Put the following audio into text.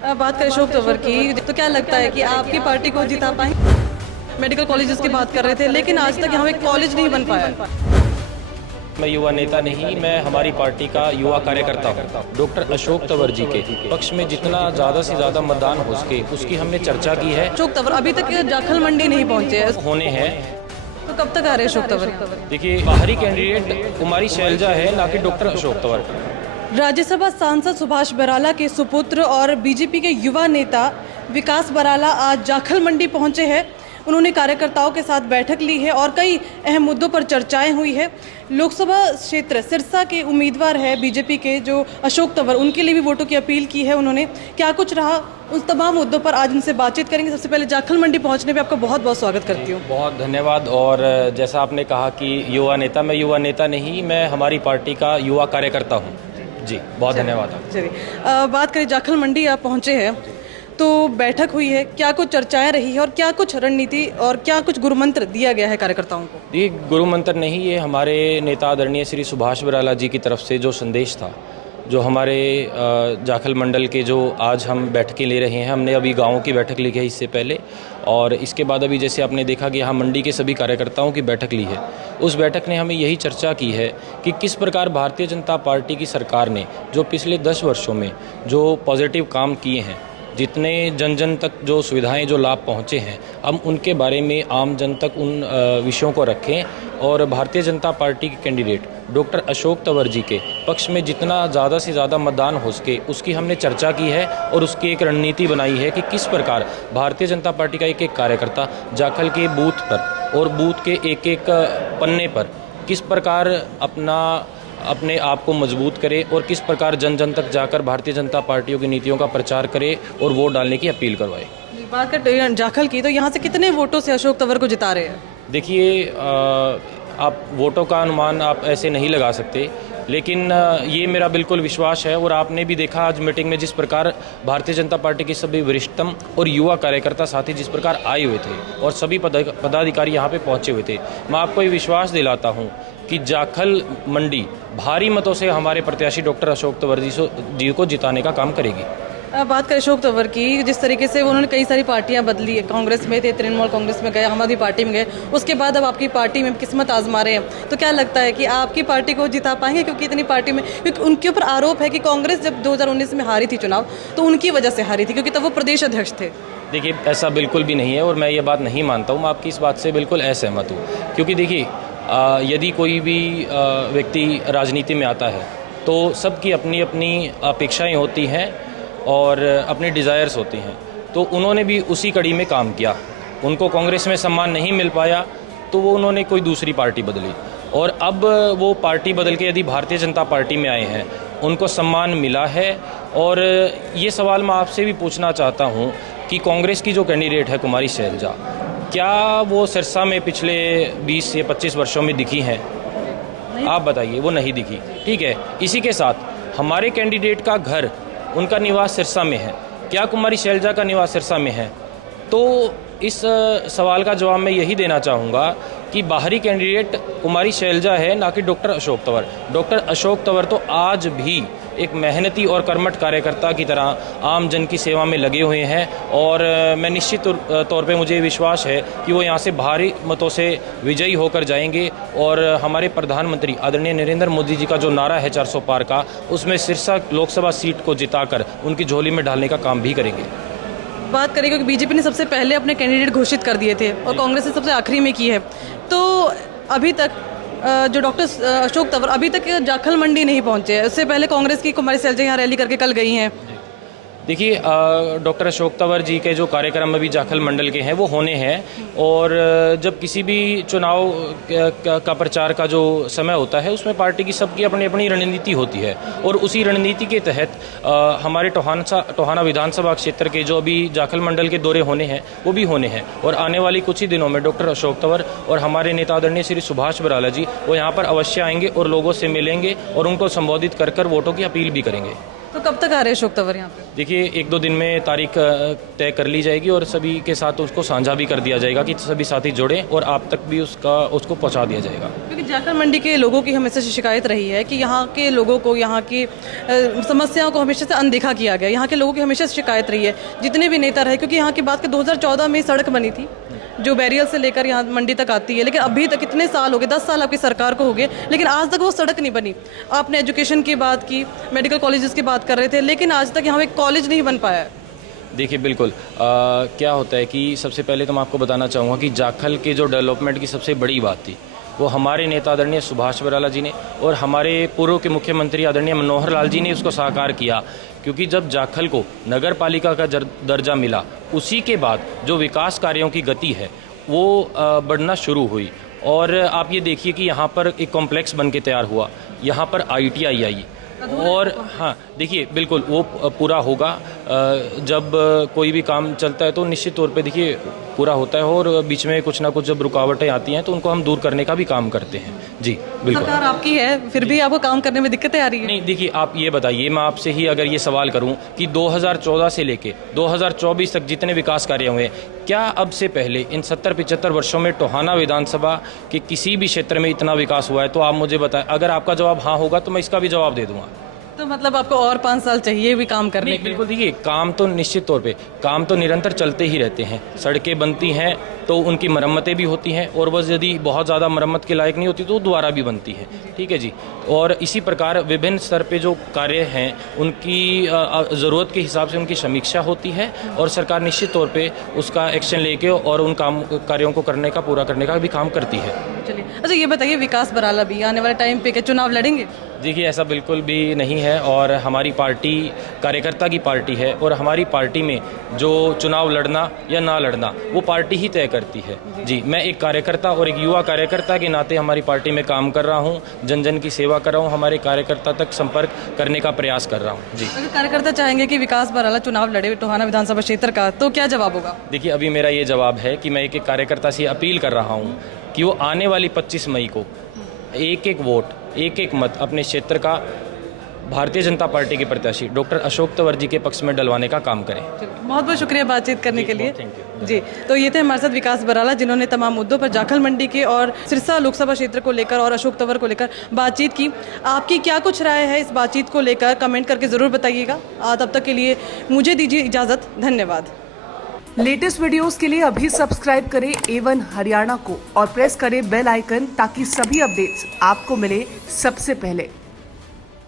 बात करें अशोक तंवर की तो क्या लगता है कि आपकी पार्टी को जिता पाएंगे? मेडिकल कॉलेजेस की बात कर रहे थे, लेकिन आज तक यहाँ एक कॉलेज नहीं बन पाया। मैं युवा नेता नहीं, मैं हमारी पार्टी का युवा कार्यकर्ता हूँ। डॉक्टर अशोक तंवर जी के पक्ष में जितना ज़्यादा से ज़्यादा मतदान हो सके उसकी हमने चर्चा की है। अशोक तंवर अभी तक जाखल मंडी नहीं पहुंचे हैं, होने हैं। तो कब तक आ रहे हैं अशोक तंवर? देखिए, बाहरी कैंडिडेट कुमारी शैलजा है, ना कि डॉक्टर अशोक तंवर। राज्यसभा सांसद सुभाष बराला के सुपुत्र और बीजेपी के युवा नेता विकास बराला आज जाखल मंडी पहुंचे हैं। उन्होंने कार्यकर्ताओं के साथ बैठक ली है और कई अहम मुद्दों पर चर्चाएं हुई है। लोकसभा क्षेत्र सिरसा के उम्मीदवार है बीजेपी के जो अशोक तंवर, उनके लिए भी वोटों की अपील की है उन्होंने। क्या कुछ रहा, उन तमाम मुद्दों पर आज उनसे बातचीत करेंगे। सबसे पहले जाखल मंडी पहुंचने पे आपका बहुत बहुत स्वागत करती हूँ। बहुत धन्यवाद। और जैसा आपने कहा कि युवा नेता, मैं युवा नेता नहीं, मैं हमारी पार्टी का युवा कार्यकर्ता हूँ। जी, बहुत धन्यवाद। चलिए, बात करें जाखल मंडी आप पहुंचे हैं तो बैठक हुई है, क्या कुछ चर्चाएं रही है और क्या कुछ रणनीति और क्या कुछ गुरुमंत्र दिया गया है कार्यकर्ताओं को? ये गुरु मंत्र नहीं, ये हमारे नेता आदरणीय श्री सुभाष बराला जी की तरफ से जो संदेश था, जो हमारे जाखल मंडल के जो आज हम बैठकें ले रहे हैं। हमने अभी गाँव की बैठक ली है इससे पहले, और इसके बाद अभी जैसे आपने देखा कि यहाँ मंडी के सभी कार्यकर्ताओं की बैठक ली है। उस बैठक ने हमें यही चर्चा की है कि किस प्रकार भारतीय जनता पार्टी की सरकार ने जो पिछले 10 वर्षों में जो पॉजिटिव काम किए हैं, जितने जन जन तक जो सुविधाएं जो लाभ पहुंचे हैं, हम उनके बारे में आम जन तक उन विषयों को रखें और भारतीय जनता पार्टी के कैंडिडेट डॉक्टर अशोक तंवर जी के पक्ष में जितना ज़्यादा से ज़्यादा मतदान हो सके उसकी हमने चर्चा की है और उसकी एक रणनीति बनाई है कि किस प्रकार भारतीय जनता पार्टी का एक एक कार्यकर्ता जाखल के बूथ पर और बूथ के एक एक पन्ने पर किस प्रकार अपने आप को मजबूत करे और किस प्रकार जन जन तक जाकर भारतीय जनता पार्टियों की नीतियों का प्रचार करे और वोट डालने की अपील करवाए। बात कर जाखल की तो यहाँ से कितने वोटों से अशोक तंवर को जिता रहे हैं? देखिए, आप वोटों का अनुमान आप ऐसे नहीं लगा सकते, लेकिन ये मेरा बिल्कुल विश्वास है। और आपने भी देखा आज मीटिंग में जिस प्रकार भारतीय जनता पार्टी के सभी वरिष्ठतम और युवा कार्यकर्ता साथी जिस प्रकार आए हुए थे और सभी पदाधिकारी यहाँ पे पहुँचे हुए थे, मैं आपको ये विश्वास दिलाता हूँ कि जाखल मंडी भारी मतों से हमारे प्रत्याशी डॉक्टर अशोक तंवर जी को जिताने का काम करेगी। बात करें अशोक तंवर की, जिस तरीके से उन्होंने कई सारी पार्टियां बदली है, कांग्रेस में थे, तृणमूल कांग्रेस में गए, आम आदमी पार्टी में गए, उसके बाद अब आपकी पार्टी में किस्मत आजमा रहे हैं, तो क्या लगता है कि आपकी पार्टी को जिता पाएंगे? क्योंकि इतनी पार्टी में, क्योंकि उनके ऊपर आरोप है कि कांग्रेस जब 2019 में हारी थी चुनाव तो उनकी वजह से हारी थी, क्योंकि तब वो प्रदेश अध्यक्ष थे। देखिए, ऐसा बिल्कुल भी नहीं है और मैं ये बात नहीं मानता हूँ। मैं आपकी इस बात से बिल्कुल असहमत हूँ, क्योंकि देखिए, यदि कोई भी व्यक्ति राजनीति में आता है तो सबकी अपनी अपनी अपेक्षाएं होती हैं और अपने डिज़ायर्स होती हैं। तो उन्होंने भी उसी कड़ी में काम किया। उनको कांग्रेस में सम्मान नहीं मिल पाया तो वो उन्होंने कोई दूसरी पार्टी बदली, और अब वो पार्टी बदल के यदि भारतीय जनता पार्टी में आए हैं, उनको सम्मान मिला है। और ये सवाल मैं आपसे भी पूछना चाहता हूँ कि कांग्रेस की जो कैंडिडेट है कुमारी शैलजा, क्या वो सिरसा में पिछले 20 से 25 वर्षों में दिखी हैं? आप बताइए, वो नहीं दिखी। ठीक है, इसी के साथ हमारे कैंडिडेट का घर, उनका निवास सिरसा में है। क्या कुमारी शैलजा का निवास सिरसा में है? तो इस सवाल का जवाब मैं यही देना चाहूँगा कि बाहरी कैंडिडेट कुमारी शैलजा है, ना कि डॉक्टर अशोक तंवर। डॉक्टर अशोक तंवर तो आज भी एक मेहनती और कर्मठ कार्यकर्ता की तरह आम जन की सेवा में लगे हुए हैं, और मैं निश्चित तौर पे मुझे विश्वास है कि वो यहाँ से भारी मतों से विजयी होकर जाएंगे और हमारे प्रधानमंत्री आदरणीय नरेंद्र मोदी जी का जो नारा है 400 पार का, उसमें सिरसा लोकसभा सीट को जिताकर उनकी झोली में डालने का काम भी करेंगे। बात करें, क्योंकि बीजेपी ने सबसे पहले अपने कैंडिडेट घोषित कर दिए थे और कांग्रेस ने सबसे आखिरी में की है, तो अभी तक जो डॉक्टर अशोक तंवर अभी तक जाखल मंडी नहीं पहुंचे हैं। उससे पहले कांग्रेस की कुमारी शैलजा यहाँ रैली करके कल गई हैं। देखिए, डॉक्टर अशोक तंवर जी के जो कार्यक्रम अभी जाखल मंडल के हैं वो होने हैं, और जब किसी भी चुनाव का प्रचार का जो समय होता है उसमें पार्टी की सबकी अपनी अपनी रणनीति होती है, और उसी रणनीति के तहत हमारे टोहाना विधानसभा क्षेत्र के जो अभी जाखल मंडल के दौरे होने हैं वो भी होने हैं, और आने वाली कुछ ही दिनों में डॉक्टर अशोक तंवर और हमारे नेता आदरणीय श्री सुभाष बराला जी वो यहाँ पर अवश्य आएंगे और लोगों से मिलेंगे और उनको संबोधित कर वोटों की अपील भी करेंगे। तो कब तक आ रहे हैं अशोक तंवर यहाँ पे? देखिए, 1-2 दिन में तारीख तय कर ली जाएगी और सभी के साथ उसको साझा भी कर दिया जाएगा कि सभी साथी जुड़ें और आप तक भी उसको पहुँचा दिया जाएगा। क्योंकि जाखल मंडी के लोगों की हमेशा से शिकायत रही है कि यहाँ के लोगों को, यहाँ की समस्याओं को हमेशा से अनदेखा किया गया। यहाँ के लोगों की हमेशा से शिकायत रही है, जितने भी नेता रहे, क्योंकि यहाँ की बात करें 2014 में सड़क बनी थी जो बैरियल से लेकर यहाँ मंडी तक आती है, लेकिन अभी तक कितने साल हो गए, 10 साल आपकी सरकार को हो गए, लेकिन आज तक वो सड़क नहीं बनी। आपने एजुकेशन की बात की, मेडिकल कॉलेजेस की बात कर रहे थे, लेकिन आज तक यहाँ एक कॉलेज नहीं बन पाया है। देखिए बिल्कुल क्या होता है कि सबसे पहले तो मैं आपको बताना चाहूँगा कि जाखल के जो डेवलपमेंट की सबसे बड़ी बात थी वो हमारे नेता आदरणीय सुभाष बराला जी ने और हमारे पूर्व के मुख्यमंत्री आदरणीय मनोहर लाल जी ने उसको साकार किया। क्योंकि जब जाखल को नगर पालिका का दर्जा मिला, उसी के बाद जो विकास कार्यों की गति है वो बढ़ना शुरू हुई। और आप ये देखिए कि यहाँ पर एक कॉम्प्लेक्स बन के तैयार हुआ, यहाँ पर ITI आई और हाँ देखिए बिल्कुल वो पूरा होगा। जब कोई भी काम चलता है तो निश्चित तौर पे देखिए पूरा होता है और बीच में कुछ ना कुछ जब रुकावटें आती हैं तो उनको हम दूर करने का भी काम करते हैं। जी बिल्कुल। सरकार आपकी है, फिर भी आपको काम करने में दिक्कतें आ रही है? नहीं देखिए, आप ये बताइए, मैं आपसे ही अगर ये सवाल करूं कि 2014 से लेके 2024 तक जितने विकास कार्य हुए, क्या अब से पहले इन 70-75 वर्षों में टोहाना विधानसभा के किसी भी क्षेत्र में इतना विकास हुआ है? तो आप मुझे बताएं। अगर आपका जवाब हाँ होगा तो मैं इसका भी जवाब दे दूंगा। तो मतलब आपको और 5 साल चाहिए भी काम करने के लिए? बिल्कुल, देखिए काम तो निश्चित तौर पे काम तो निरंतर चलते ही रहते हैं। सड़कें बनती हैं तो उनकी मरम्मतें भी होती हैं और बस यदि बहुत ज़्यादा मरम्मत के लायक नहीं होती तो दोबारा भी बनती है। ठीक है जी। और इसी प्रकार विभिन्न स्तर पे जो कार्य हैं उनकी ज़रूरत के हिसाब से उनकी समीक्षा होती है और सरकार निश्चित तौर पे उसका एक्शन लेके और उन कार्यों को पूरा करने का भी काम करती है। चलिए, अच्छा ये बताइए, विकास बराला भी आने वाले टाइम पे क्या चुनाव लड़ेंगे? देखिए, ऐसा बिल्कुल भी नहीं है और हमारी पार्टी कार्यकर्ता की पार्टी है और हमारी पार्टी में जो चुनाव लड़ना या ना लड़ना वो पार्टी ही तय करती है। जी, मैं एक कार्यकर्ता और एक युवा कार्यकर्ता के नाते हमारी पार्टी में काम कर रहा हूँ, जन जन की सेवा कर रहा हूँ, हमारे कार्यकर्ता तक संपर्क करने का प्रयास कर रहा हूँ। जी, अगर कार्यकर्ता चाहेंगे कि विकास बराला चुनाव लड़े टोहाना विधानसभा क्षेत्र का, तो क्या जवाब होगा? देखिए, अभी मेरा ये जवाब है कि मैं एक कार्यकर्ता से अपील कर रहा हूँ कि वो आने वाली 25 मई को एक एक वोट, एक एक मत अपने क्षेत्र का भारतीय जनता पार्टी के प्रत्याशी डॉक्टर अशोक तंवर जी के पक्ष में डलवाने का काम करें। बहुत बहुत शुक्रिया बातचीत करने के लिए। थैंक यू जी, तो ये थे हमारे साथ विकास बराला, जिन्होंने तमाम मुद्दों पर जाखल मंडी के और सिरसा लोकसभा क्षेत्र को लेकर और अशोक तंवर को लेकर बातचीत की। आपकी क्या कुछ राय है इस बातचीत को लेकर, कमेंट करके ज़रूर बताइएगा। तब तक के लिए मुझे दीजिए इजाज़त। धन्यवाद। लेटेस्ट वीडियोस के लिए अभी सब्सक्राइब करें A1 हरियाणा को और प्रेस करें बेल आइकन ताकि सभी अपडेट्स आपको मिले सबसे पहले।